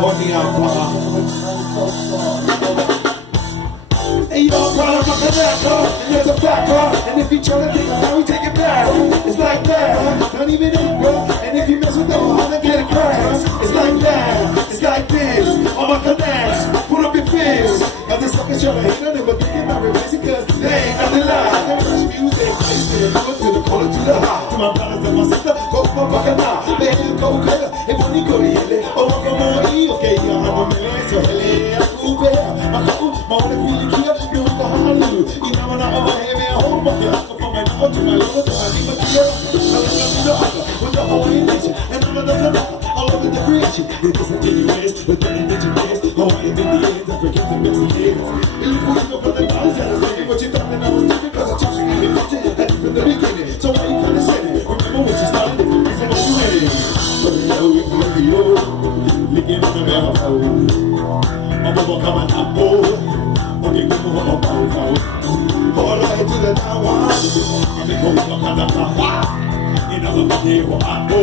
horny out, hey, y'all, problem, I'm a rapper, and it's a fact, and if you try to take it back, we take it back. It's like that, not even equal, and if you mess with them, I'm gonna get a crash. It's like that, it's like this, all my connects, put up your fist. Now this sucker's trying to hate on it, but thinking about replacing, cause they ain't nothing like. Fresh music, place to the door, to the corner, to the high. To my brothers and my sister, go for bacana, baby, go clear, if only go to Yele, oh, come on, okay, I'm a man, so hele, I'm cool, my cool, my only feeling here. You know when I overhear me, I hold my head from my mouth to my lower to my knee, but you know, with the whole nation, and all of the all over the creation. It doesn't get erased, but then it gets erased. Oh, and in the end, I forget to mix the kids. It was put up for the knowledge that I was saying, but you thought that I was doing because I took you in the future, that from the beginning. So why you kind of said it? Remember when she started it, he said, what you ready? But you know, it's going to be old. Licking on the mouth, I'm over coming up, okay, come on, all right to the tower. I'm a coach of Kanaka. In other day, what I know.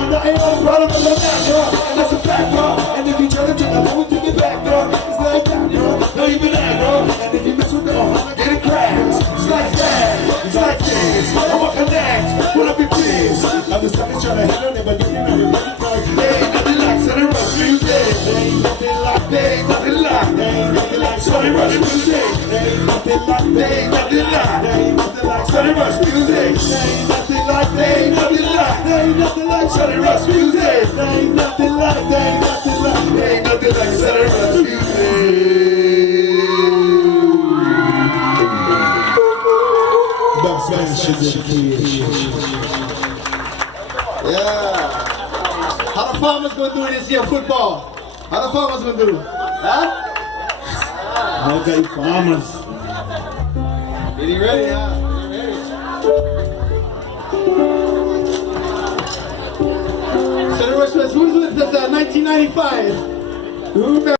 I'm not a problem with the matter, and that's a fact, and if you try to take it, I will take it back, it's like that, not even that, and if you mess with the I'm get it cracked. It's like that, it's like this. I'm a connect, put up your fist. I'm the suckers trying to hit on it, but they ain't nothing like, they ain't nothing like Sunny Rush music. They ain't nothing like, they ain't nothing like, they ain't nothing like Sunny Rush music. They ain't nothing like, they ain't nothing like, they ain't nothing like Sunny Rush music. They ain't nothing like, they ain't nothing like, they ain't nothing like Sunny Rush music. They ain't nothing like, they ain't nothing like, they ain't nothing like Sunny Rush music. Yeah. How the farmers gonna do this year football? How the farmers gonna do? Huh? Okay, farmers. Getting ready, huh? So the rest was who's with us 1995? Who